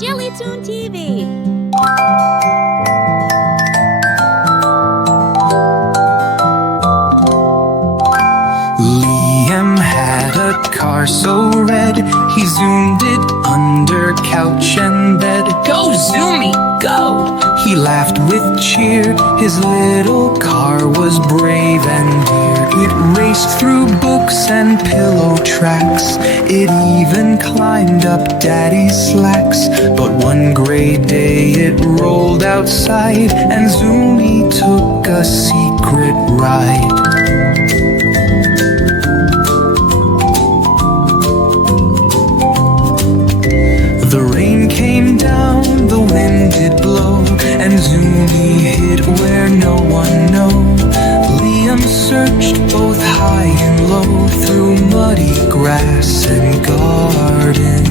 Jellytoon TV. Liam had a car so red, he zoomed it under couch and bed. Go, Zoomy, go! He laughed with cheer, his little car was brave and dear. It raced through books and pillow tracks, it even climbed up Daddy's slacks. But one gray day it rolled outside, and Zoomy took a secret ride. The rain came down, the wind did blow, and Zoomy hid where no one knows. Liam searched both high and low through muddy grass and garden